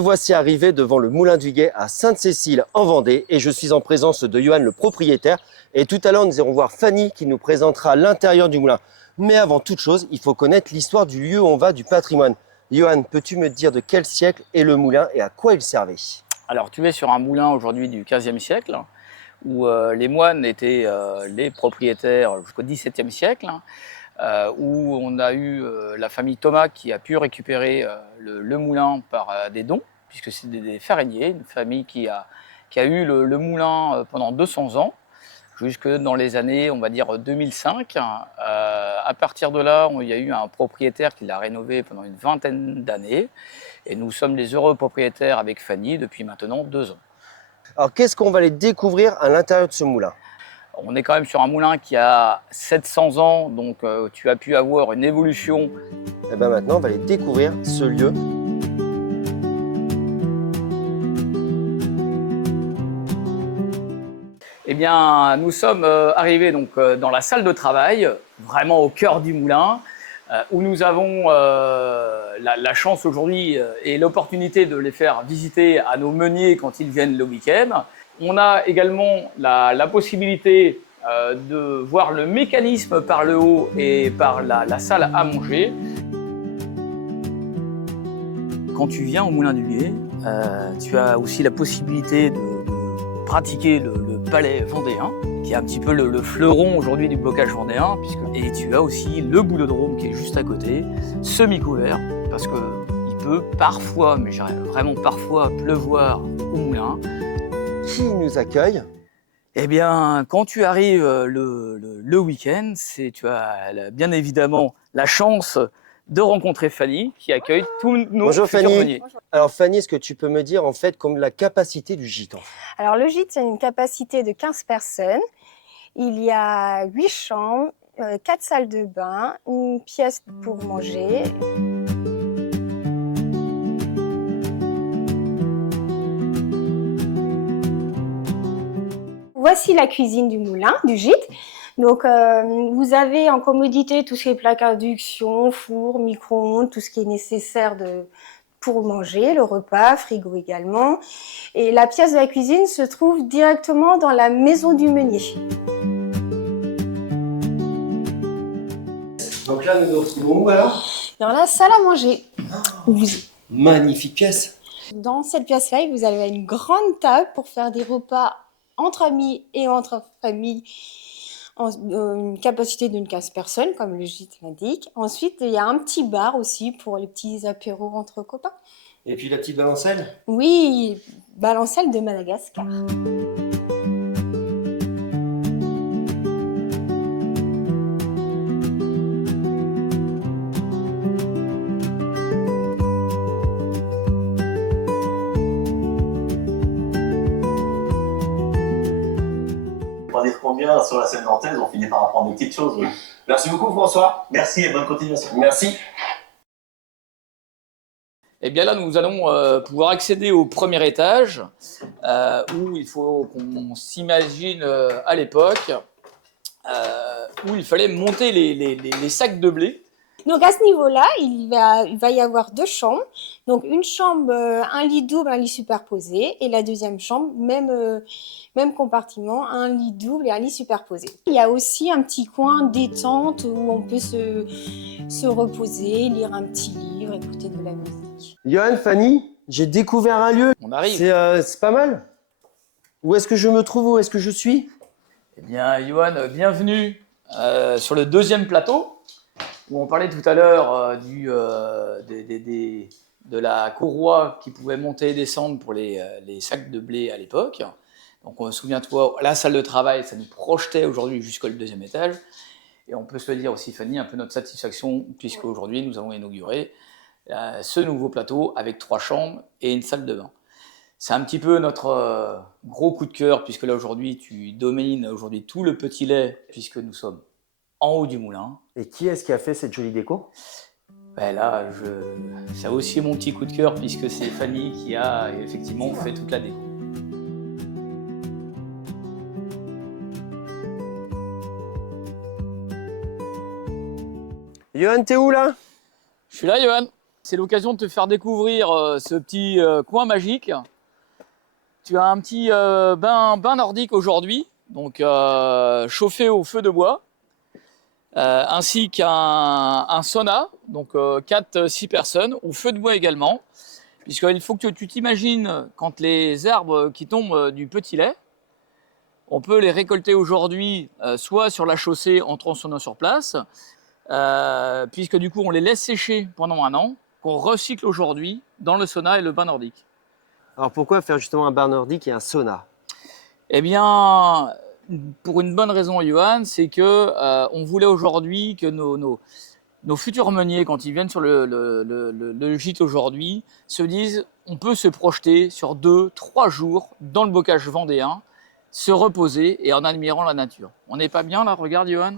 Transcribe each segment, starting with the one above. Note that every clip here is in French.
voici arrivé devant le Moulin du Guet à Sainte-Cécile en Vendée et je suis en présence de Johan le propriétaire. Et tout à l'heure, nous irons voir Fanny qui nous présentera l'intérieur du moulin. Mais avant toute chose, il faut connaître l'histoire du lieu où on va, du patrimoine. Johan, peux-tu me dire de quel siècle est le moulin et à quoi il servait? Alors tu es sur un moulin aujourd'hui du XVe siècle où les moines étaient les propriétaires jusqu'au XVIIe siècle, où on a eu la famille Thomas qui a pu récupérer le moulin par des dons, puisque c'est des Ferraigniers, une famille qui a eu le moulin pendant 200 ans, jusque dans les années, on va dire, 2005. À partir de là, il y a eu un propriétaire qui l'a rénové pendant une vingtaine d'années, et nous sommes les heureux propriétaires avec Fanny depuis maintenant 2 ans. Alors, qu'est-ce qu'on va aller découvrir à l'intérieur de ce moulin? On est quand même sur un moulin qui a 700 ans, donc tu as pu avoir une évolution. Et bien maintenant, on va aller découvrir ce lieu. Eh bien, nous sommes arrivés donc, dans la salle de travail, vraiment au cœur du moulin, où nous avons la chance aujourd'hui et l'opportunité de les faire visiter à nos meuniers quand ils viennent le week-end. On a également la possibilité de voir le mécanisme par le haut et par la salle à manger. Quand tu viens au Moulin du Guet, tu as aussi la possibilité de pratiquer le ballet vendéen, qui est un petit peu le fleuron aujourd'hui du blocage vendéen, et tu as aussi le boulodrome qui est juste à côté, semi-couvert, parce qu'il peut parfois, mais je dirais vraiment parfois, pleuvoir au moulin. Qui nous accueille? Eh bien, quand tu arrives le week-end, tu as bien évidemment la chance de rencontrer Fanny, qui accueille tous nos Bonjour futurs Fanny. meuniers. Bonjour. Alors Fanny, est-ce que tu peux me dire en fait comme la capacité du gîte? Alors le gîte, c'est une capacité de 15 personnes. Il y a 8 chambres, 4 salles de bain, une pièce pour manger. Voici la cuisine du moulin, du gîte. Donc, vous avez en commodité tout ce qui est plaque à induction, four, micro-ondes, tout ce qui est nécessaire pour manger, le repas, frigo également. Et la pièce de la cuisine se trouve directement dans la maison du meunier. Donc là, nous nous retrouvons où alors? Dans la salle à manger. Magnifique pièce. Dans cette pièce-là, vous avez une grande table pour faire des repas entre amis et entre familles, une capacité d'une 15 personnes, comme le gîte l'indique. Ensuite, il y a un petit bar aussi pour les petits apéros entre copains. Et puis la petite balancelle? Oui, balancelle de Madagascar. On dire combien sur la scène nantaise, on finit par apprendre des petites choses. Oui. Merci beaucoup François. Merci et bonne continuation. Merci. Et bien là, nous allons pouvoir accéder au premier étage, où il faut qu'on s'imagine à l'époque, où il fallait monter les sacs de blé. Donc à ce niveau-là, il va y avoir 2 chambres. Donc une chambre, un lit double, un lit superposé. Et la deuxième chambre, même compartiment, un lit double et un lit superposé. Il y a aussi un petit coin détente où on peut se reposer, lire un petit livre, écouter de la musique. Johan, Fanny, j'ai découvert un lieu. On arrive. C'est pas mal. Où est-ce que je me trouve? Où est-ce que je suis? Eh bien, Johan, bienvenue sur le deuxième plateau, où on parlait tout à l'heure de la courroie qui pouvait monter et descendre pour les sacs de blé à l'époque. Donc, souviens-toi, la salle de travail, ça nous projetait aujourd'hui jusqu'au deuxième étage. Et on peut se le dire aussi, Fanny, un peu notre satisfaction, puisque aujourd'hui, nous avons inauguré ce nouveau plateau avec 3 chambres et une salle de bain. C'est un petit peu notre gros coup de cœur, puisque là, aujourd'hui, tu domines aujourd'hui tout le petit lait, puisque nous sommes en haut du moulin. Et qui est-ce qui a fait cette jolie déco? Ben là, c'est aussi mon petit coup de cœur, puisque c'est Fanny qui a effectivement fait toute la déco. Johan, t'es où là? Je suis là, Johan. C'est l'occasion de te faire découvrir ce petit coin magique. Tu as un petit bain nordique aujourd'hui, donc chauffé au feu de bois, ainsi qu'un sauna, donc 4-6 personnes, au feu de bois également, puisqu'il faut que tu t'imagines quand les herbes qui tombent du petit lait, on peut les récolter aujourd'hui soit sur la chaussée en tronçonnant sur place, puisque du coup on les laisse sécher pendant un an, qu'on recycle aujourd'hui dans le sauna et le bain nordique. Alors pourquoi faire justement un bain nordique et un sauna? Eh bien, pour une bonne raison, Johan, c'est que on voulait aujourd'hui que nos futurs meuniers, quand ils viennent sur le gîte aujourd'hui, se disent on peut se projeter sur 2-3 jours dans le bocage vendéen, se reposer et en admirant la nature. On n'est pas bien là, regarde Johan,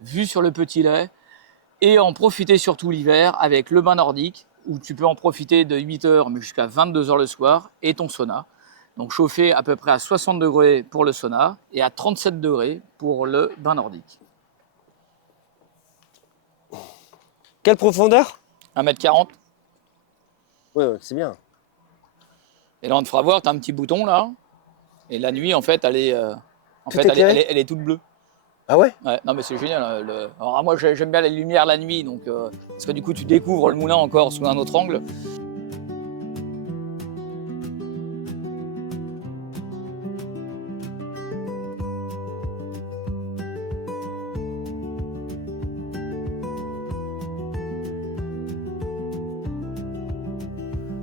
vue sur le petit lait, et en profiter surtout l'hiver avec le bain nordique, où tu peux en profiter de 8h mais jusqu'à 22h le soir, et ton sauna. Donc chauffé à peu près à 60 degrés pour le sauna et à 37 degrés pour le bain nordique. Quelle profondeur? 1,40 m. Oui, c'est bien. Et là, on te fera voir, tu as un petit bouton là. Et la nuit, en fait, elle est, elle est toute bleue. Ah ouais? Ouais, non, mais c'est génial. Alors, moi, j'aime bien les lumières la nuit, donc, parce que du coup, tu découvres le moulin encore sous un autre angle.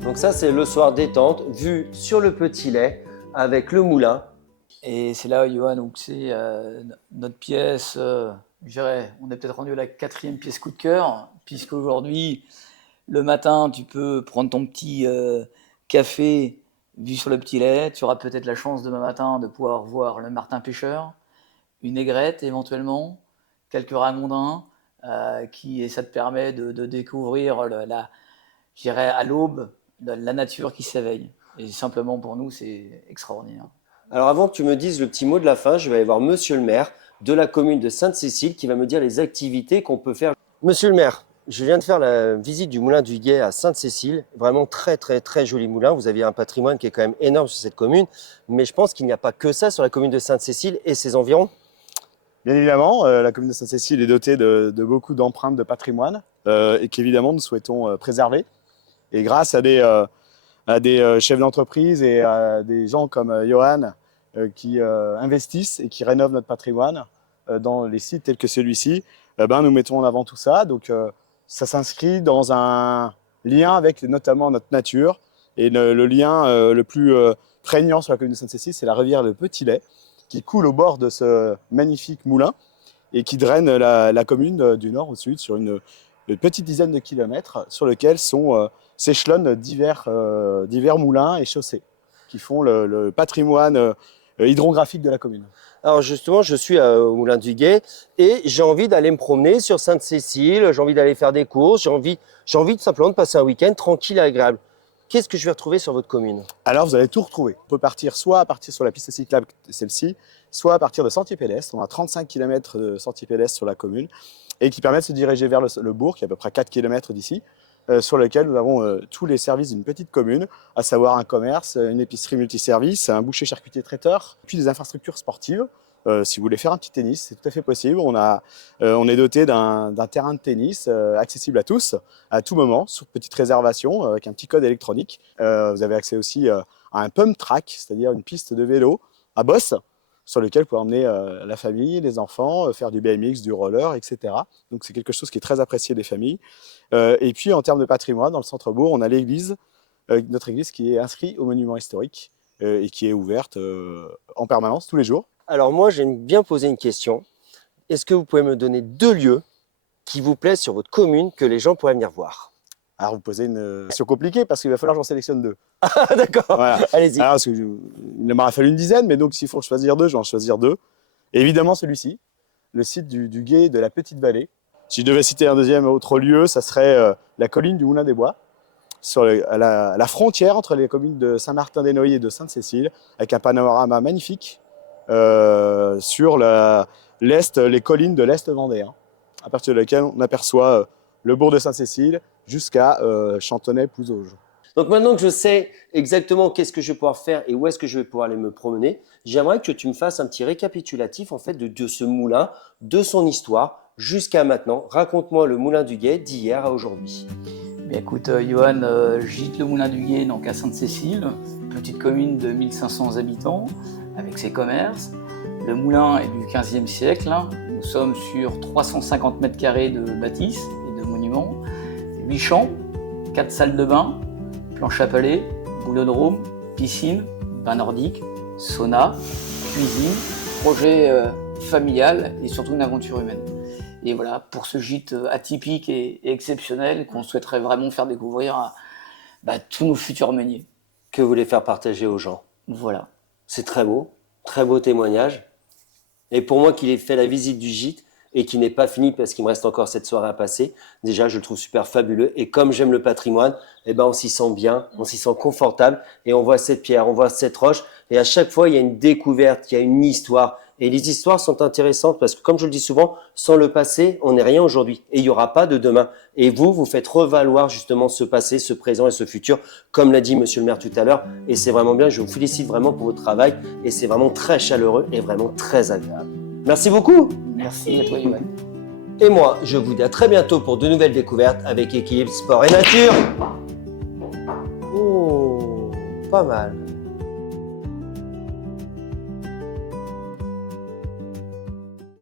Donc ça, c'est le soir détente, vue sur le petit lait avec le moulin. Et c'est là, Johan, où c'est notre pièce, je dirais, on est peut-être rendu à la 4e pièce coup de cœur, puisqu'aujourd'hui, le matin, tu peux prendre ton petit café vu sur le petit lait. Tu auras peut-être la chance demain matin de pouvoir voir le martin pêcheur, une aigrette éventuellement, quelques ragondins, et ça te permet de découvrir je dirais, à l'aube, la nature qui s'éveille. Et simplement pour nous, c'est extraordinaire. Alors avant que tu me dises le petit mot de la fin, je vais aller voir Monsieur le maire de la commune de Sainte-Cécile qui va me dire les activités qu'on peut faire. Monsieur le maire, je viens de faire la visite du moulin du Guet à Sainte-Cécile. Vraiment très très très joli moulin. Vous avez un patrimoine qui est quand même énorme sur cette commune. Mais je pense qu'il n'y a pas que ça sur la commune de Sainte-Cécile et ses environs. Bien évidemment, la commune de Sainte-Cécile est dotée de beaucoup d'empreintes de patrimoine et qu'évidemment nous souhaitons préserver. Et grâce à des chefs d'entreprise et à des gens comme Johan qui investissent et qui rénovent notre patrimoine dans les sites tels que celui-ci, nous mettons en avant tout ça. Donc ça s'inscrit dans un lien avec notamment notre nature. Et le lien le plus prégnant sur la commune de Sainte-Cécile, c'est la rivière Le Petit Lait qui coule au bord de ce magnifique moulin et qui draine la commune du nord au sud sur une petite dizaine de kilomètres sur lequel s'échelonnent divers moulins et chaussées qui font le patrimoine hydrographique de la commune. Alors justement, je suis au moulin du Guet et j'ai envie d'aller me promener sur Sainte-Cécile, j'ai envie d'aller faire des courses, j'ai envie tout simplement de passer un week-end tranquille et agréable. Qu'est-ce que je vais retrouver sur votre commune? Alors vous allez tout retrouver. On peut partir soit à partir sur la piste cyclable, celle-ci, soit à partir de sentiers pédestres. On a 35 km de sentiers pédestres sur la commune et qui permettent de se diriger vers le bourg, qui est à peu près 4 km d'ici, sur lequel nous avons tous les services d'une petite commune, à savoir un commerce, une épicerie multiservice, un boucher charcutier traiteur, puis des infrastructures sportives. Si vous voulez faire un petit tennis, c'est tout à fait possible. On est doté d'un terrain de tennis accessible à tous, à tout moment, sur petite réservation, avec un petit code électronique. Vous avez accès aussi à un pump track, c'est-à-dire une piste de vélo à bosse, sur lequel vous pouvez emmener la famille, les enfants, faire du BMX, du roller, etc. Donc c'est quelque chose qui est très apprécié des familles. Et puis en termes de patrimoine, dans le centre-bourg, on a l'église, notre église qui est inscrite au monument historique et qui est ouverte en permanence tous les jours. Alors moi, j'aime bien poser une question. Est-ce que vous pouvez me donner 2 lieux qui vous plaisent sur votre commune que les gens pourraient venir voir? Alors vous posez une question compliquée parce qu'il va falloir que j'en sélectionne 2. Ah d'accord, voilà. Allez-y. Alors, il m'aura fallu une dizaine, mais donc s'il faut choisir 2, je vais en choisir 2. Et évidemment celui-ci, le site du Guet de la Petite Vallée. Si je devais citer un deuxième autre lieu, ça serait la colline du Moulin des Bois, à la frontière entre les communes de Saint-Martin-des-Noyers et de Sainte-Cécile, avec un panorama magnifique sur les collines de l'Est vendéen, à partir de laquelle on aperçoit le bourg de Sainte-Cécile jusqu'à Chantonnay-Pouzauges. Donc maintenant que je sais exactement qu'est-ce que je vais pouvoir faire et où est-ce que je vais pouvoir aller me promener, j'aimerais que tu me fasses un petit récapitulatif en fait de ce moulin, de son histoire jusqu'à maintenant. Raconte-moi le moulin du Guet d'hier à aujourd'hui. Bien, écoute, Johan, gîte le Moulin du Guet, donc à Sainte-Cécile, petite commune de 1500 habitants, avec ses commerces. Le moulin est du 15e siècle. Nous sommes sur 350 mètres carrés de bâtisses et de monuments, 8 chambres, 4 salles de bain, planche à palais, boulodrome, piscine, bain nordique, sauna, cuisine, projet familial et surtout une aventure humaine. Et voilà, pour ce gîte atypique et exceptionnel qu'on souhaiterait vraiment faire découvrir à tous nos futurs meuniers. Que vous voulez faire partager aux gens. Voilà. C'est très beau témoignage. Et pour moi qu'il ait fait la visite du gîte et qui n'est pas fini parce qu'il me reste encore cette soirée à passer, déjà je le trouve super fabuleux. Et comme j'aime le patrimoine, eh ben, on s'y sent bien, on s'y sent confortable et on voit cette pierre, on voit cette roche. Et à chaque fois, il y a une découverte, il y a une histoire. Et les histoires sont intéressantes parce que, comme je le dis souvent, sans le passé, on n'est rien aujourd'hui. Et il n'y aura pas de demain. Et vous faites revaloir justement ce passé, ce présent et ce futur, comme l'a dit monsieur le maire tout à l'heure. Et c'est vraiment bien, je vous félicite vraiment pour votre travail. Et c'est vraiment très chaleureux et vraiment très agréable. Merci beaucoup. Merci à toi, Johan. Et moi, je vous dis à très bientôt pour de nouvelles découvertes avec Équilibre Sport et Nature. Oh, pas mal.